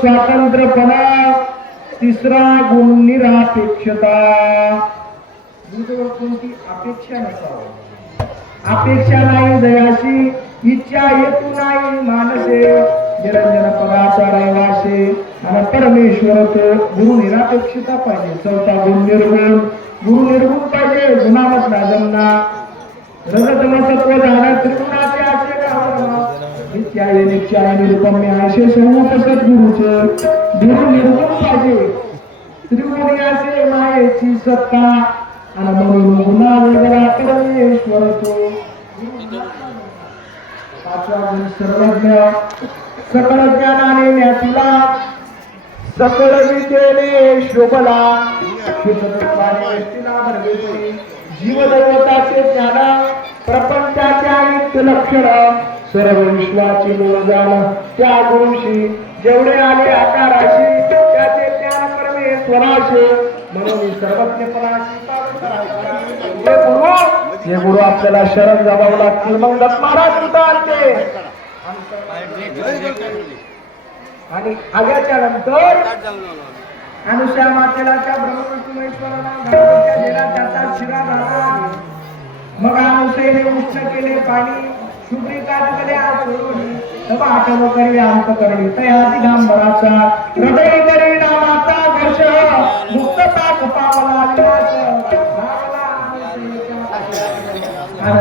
स्वातंत्र्यपणा तिसरा गुण निरापेक्षता. कोणती अपेक्षा नसावी. अपेक्षा नाही दयाशी इच्छा हेतू नाही मानसे. निरंजन पदाचा रहिवासे आणि परमेश्वर गुरु निरापेक्षता पाहिजे. चौथा गुण निर्गुण. गुरु निर्गुण पाहिजे गुणावत राजांना रजतमसत्व असे गाव नित्याय नित्याय निरुपम्य असे संवत सद्गुरूचे गुरु निर्गुण पाहिजे. त्रिगुणी असे मायेची सत्ता आणि म्हणून गुणावेश्वर तो. पाचवा गुण सर्वज्ञ सकळ ज्ञानाने ज्ञातीला सकळ विद्येने शोभला. शुद्धत्वाने जीवदैवताचे ज्ञान प्रपंचाच्या नित्य लक्षण. सर्व विश्वाची मूळ जाण. त्या गुरुशी जेवढे आले आकाराशी त्याचे ज्ञान परमेश्वराशी म्हणून सर्वज्ञपणाशी हे गुरु आपल्याला शरण जावं लागतील. मग दत्त महाराज कुठं आणते आणि आल्याच्यानंतर अनुषा मातेला त्या ब्रह्मकृष्णेश्वराला त्याचा शिरा झाला. मग अनुषेने उच्च केले पाणी. शुद्री केले सोडून तब करी अंत करणी तयादी डांबराचा हृदय करी नामाचा घर्ष मुक्त पाक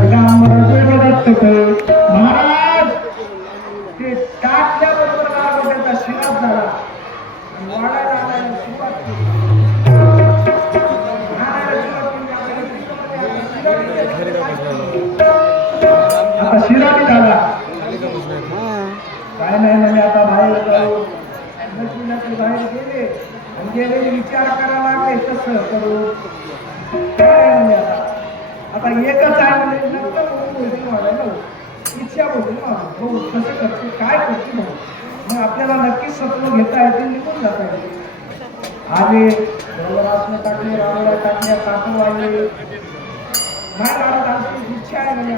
दिगंबर देवदत्त महाराज ते टाकल्याबरोबर गावाचा शिरात झाला. सुरुवात केली. आता शिराटी झाला काय नाही म्हणजे आता बाहेर जाऊ. नक्की नक्की बाहेर गेले. आणि गेले विचार करायला लागले कसं करू. काय म्हणजे आता? आता एकच आहे म्हणजे नंतर वाढायला. इच्छा होती ना. हो कसं करते. काय करते भाऊ मग आपल्याला नक्कीच सत्व घेता येते निघून जाता येते आले. टाकले रावळ्या टाकल्या काकू आले काय राहत इच्छा आहे म्हणजे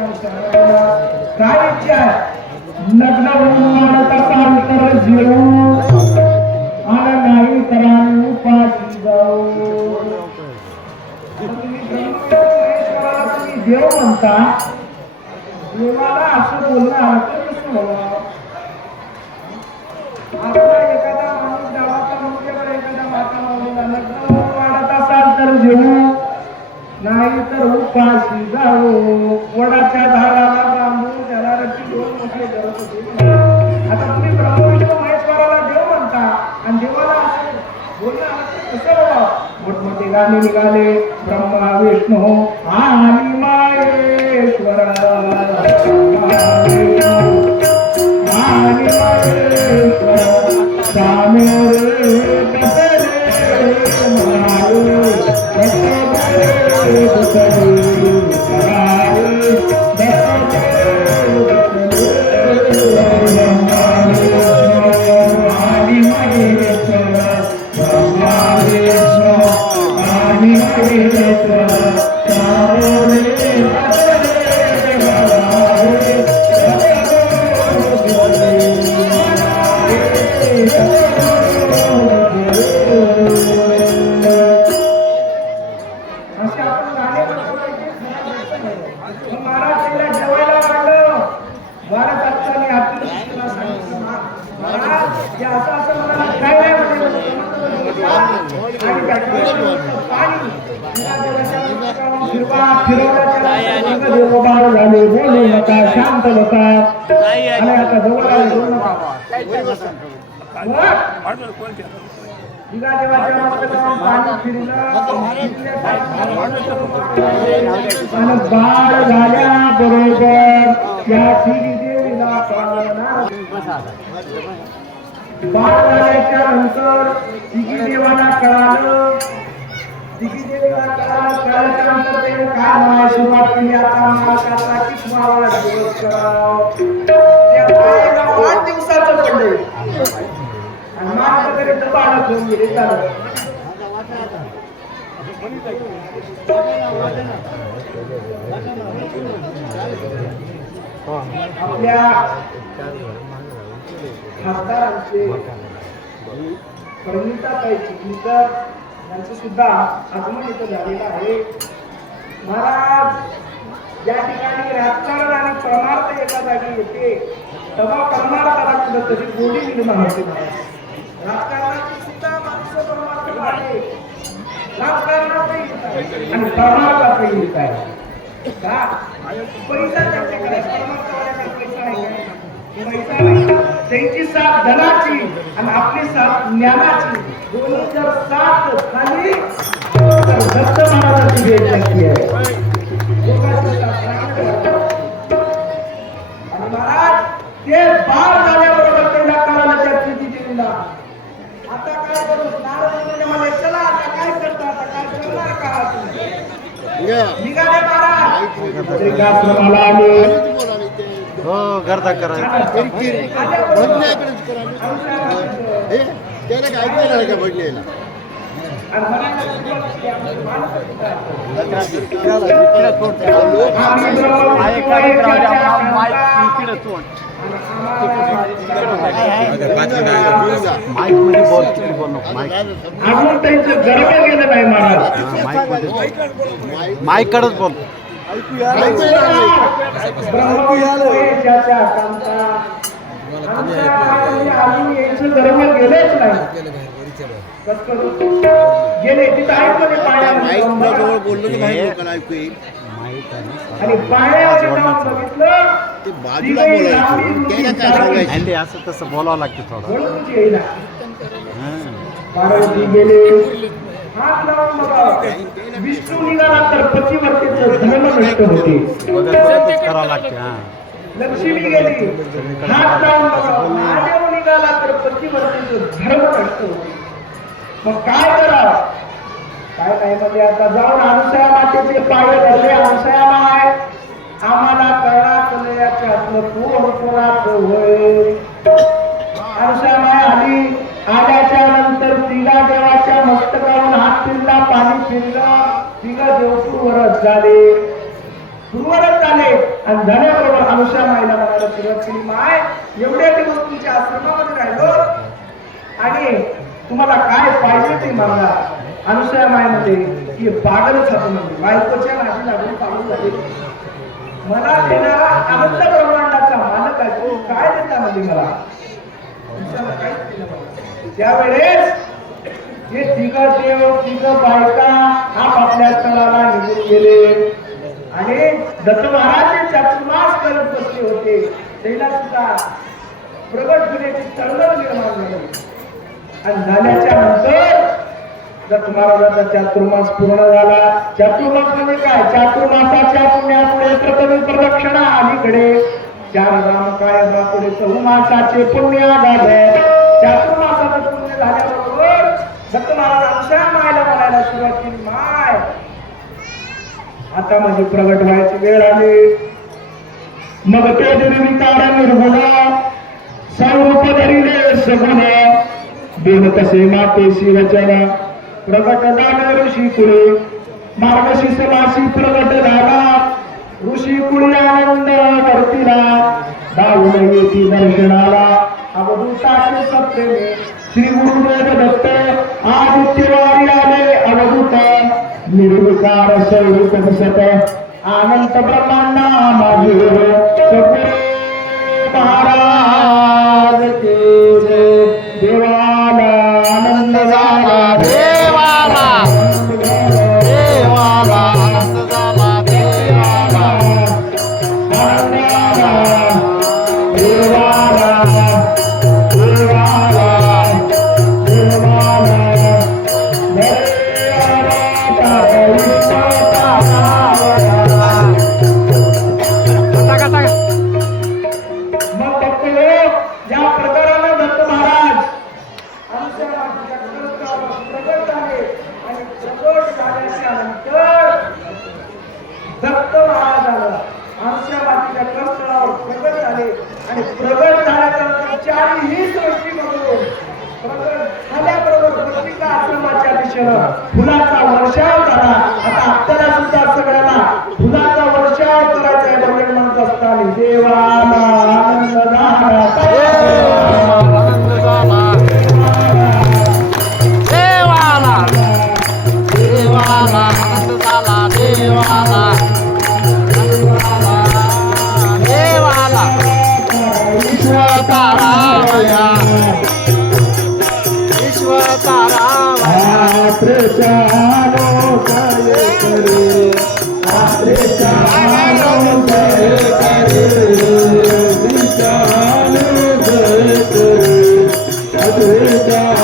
काय इच्छा आहे लग्न तर आणि नाही तर उपाशी जाऊ तुम्ही तुम्ही देव म्हणता देवाला असं बोलणं नका शांत बसा आणि आता जवळ आणि बाळ झाल्याबरोबर त्या देवीला कळणार बाळ झाल्याच्यानंतर तिघी देवाला कळालं. तिघी देवीला कळालं कळाल्याच्या नंतर त्याने काय म्हणायला सुरुवात केली? आता मालकाचा किसमावा पडलंय आणि मालक तरी घेऊन गेले आपल्या खासदारांचे चिखलीकर यांचं सुद्धा आगमन इथं झालेलं आहे महाराज या ठिकाणी राजकारण आणि परमार्थ एका जागी येते तेव्हा परमार्थाला कुठंतरी गोडी निर्माण होते. राजकारणाची सुद्धा माणसं परमार्थ आहे राजकारणातही आणि परमार्थातही येत आहे. का? पैसा त्यांच्याकडे परमार्थवाल्याकडे पैसा नाही पैसा नाही. त्यांची साथ धनाची आणि आपली साथ ज्ञानाची. दोन्ही जर साथ झाली तर दत्त महाराजांची भेट नक्की आहे. हो गर्दा करा त्याला काय केलं का भजनेला माईकमध्ये बोल तुम्ही बोल नको माईक अजून त्यांचं गर्भ गेलं नाही महाराज माईकमध्ये माईक कडच बोल. ते बाजूला बोलायचं. त्याला काय सांगायचं? आणि ते असं तसं बोलावं लागतं थोडं. हं. गेले. हात लावून बघा. विष्णू निघाला तर पतिवर्तीचं धर्म नष्ट होते. बघत बघतच करावं लागते हा. लक्ष्मी गेली हात लावून बघा. महादेव निघाला तर पतिवर्तीचं धर्म नष्ट होते. मग काय करा? काय नाही म्हणजे आता जाऊन अनुसया मातेचे पाय धरले. अनुसया माय आम्हाला कळा कलयाच्या कोण कोणाच होय अनुसया माय आली आल्याच्यानंतर तिला देवाच्या पिल्ला पाणी पिल्ला पाणी फिरलं तिला झाले. पूर्वरच झाले. आणि झाल्याबरोबर अनुषा माईला म्हणायला सुरुवात केली माय एवढ्या दिवस तुमच्या आश्रमामध्ये राहिलो? आणि तुम्हाला काय पाहिजे ते मला अनुसया मायमध्ये की पागलच होतो म्हणजे बायकोच्या नादी लागून पागल झाले. मला देणारा अनंत ब्रह्मांडाचा मालक आहे तो काय देता म्हणजे मला? त्यावेळेस हे तिघ देव तिघ बायका आपापल्या स्थळाला निघून गेले. आणि दत्त महाराज चातुर्मास करत बसले होते. त्याला सुद्धा प्रगट होण्याची तळमळ निर्माण झाली. आणि झाल्याच्यानंतर दत्त चातुर्मास पूर्ण झाला. चातुर्मास म्हणजे काय? चातुर्मासाच्या पुण्यापुढे प्रथम प्रदक्षिणा अलीकडे. चार राम काय पुढे चहुमासाचे पुण्य झाले चातुर्मासाचं पुण्य झाल्यावर दत्त महाराज आमच्या मायला म्हणायला सुरुवात केली माय आता माझी प्रगट व्हायची वेळ आली. मग ते निर्विकार निर्गुण सर्व धरिले सगुण. देव कसे मातेशी रचना प्रगट झाले ऋषी कुळे. मार्गशी मासी प्रगट झाला ऋषी कुळी आनंद करतीला. दाऊन येती दर्शनाला अवधूताचे सत्य श्री गुरुदेव दत्त आदित्यवारी आले अवधूत निर्विकार सौरिक दिसत अनंत ब्रह्मांडा माझे सगळे महाराज के जय. देवाला आनंद झाला झाल्याच्यानंतर दत्त महाराजाला आमच्या मातीच्या कस्थळावर प्रगट झाले आणि प्रगट झाल्याच्या चारही सृष्टी बघून प्रगट झाल्याबरोबर प्रत्येक आश्रमाच्या दिशेनं. फुलाचा જય.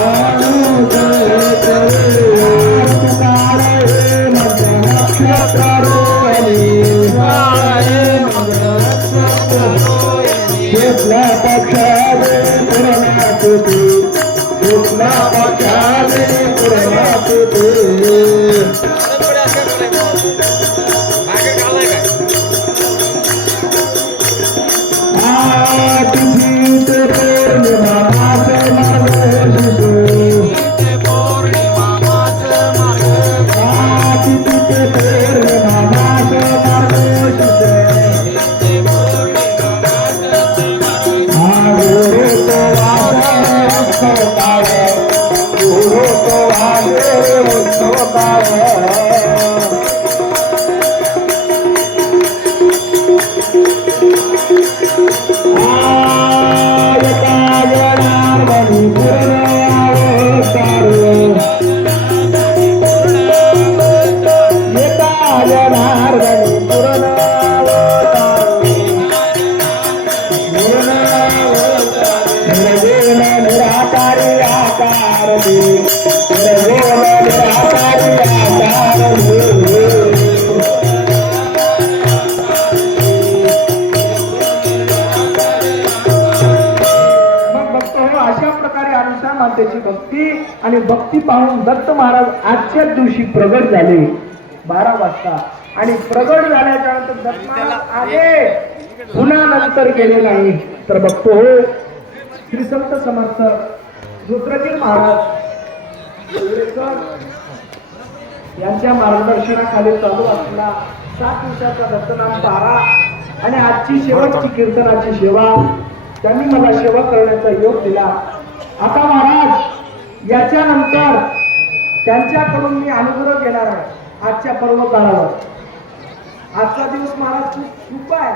मातेची भक्ती आणि भक्ती पाहून दत्त महाराज आजच्याच दिवशी प्रगट झाले. बारा वाजता. आणि प्रगट झाल्याच्यानंतर दत्त महाराज आले. पुन्हा नंतर गेले नाही. तर बघतो हो. श्री संत समर्थ रुद्रजीत महाराज. यांच्या मार्गदर्शनाखाली चालू असलेला सात दिवसाचा दत्तनाम पारा आणि आजची शेवटची कीर्तनाची सेवा. त्यांनी मला सेवा करण्याचा योग दिला. आता महाराज याच्यानंतर त्यांच्याकडून मी अनुग्रह घेणार आहे. आजच्या पर्व काळावर आजचा दिवस महाराज खूप शुभ आहे.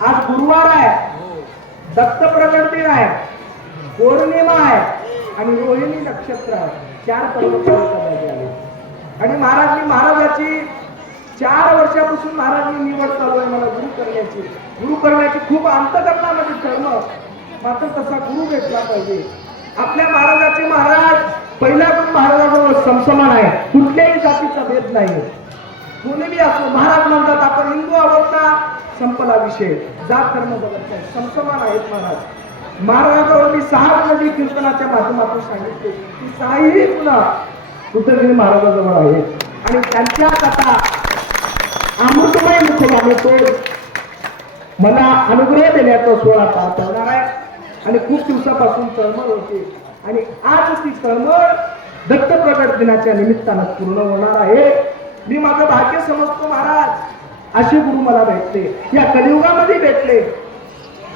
आज गुरुवार आहे. दत्त प्रगट दिन आहे. पौर्णिमा आहे. आणि रोहिणी नक्षत्र आहे. चार पर्व करायचे आहे. आणि महाराज मी महाराजाची चार वर्षापासून महाराजांनी निवड चालू आहे मला गुरु करण्याची. गुरु करण्याची खूप अंतकरणामध्ये धर्म. मात्र तसा गुरु भेटला पाहिजे. आपल्या महाराजाचे महाराज पहिल्या पण महाराजाजवळ समसमान आहे कुठल्याही जातीचा भेद नाही. कोणीही असो महाराज म्हणतात आपण हिंदू आहोत का संपला विषय. जात धर्म बघत नाही. समसमान आहेत महाराज. महाराजाजवळ मी सहा नदी कीर्तनाच्या माध्यमातून सांगितले. की सहाही पुन्हा कुठेतरी महाराजाजवळ आहेत आणि त्यांच्या कथा अमृतमय मुखवाने मानतो मला अनुग्रह देण्याचा सोहळा आता पडणार आहे. आणि खूप दिवसापासून तळमळ होते. आणि आज ती तळमळ दत्त प्रकट दिनाच्या निमित्तानं पूर्ण होणार आहे. मी माझं भाग्य समजतो महाराज. असे गुरु मला भेटले. या कलियुगामध्ये भेटले.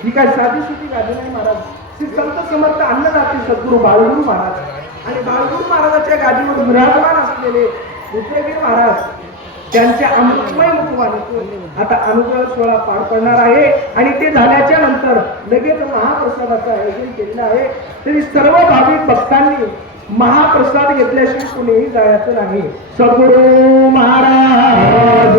ही काय साधी सुटी गादी नाही महाराज. श्री संत समर्थ अन्नदाते सद्गुरू बाळगुरू महाराज. आणि बाळगुरू महाराजाच्या गादीवर विराजमान असलेले रुद्रवीर महाराज त्यांच्या अनुक्रमय मुखवाणीतून आता अनुग्रह सोहळा पार पडणार आहे आणि ते झाल्याच्यानंतर लगेच महाप्रसादाचं आयोजन केलेलं आहे. तरी सर्व भाविक भक्तांनी महाप्रसाद घेतल्याशिवाय कुणीही जायचं नाही. सगळो महाराज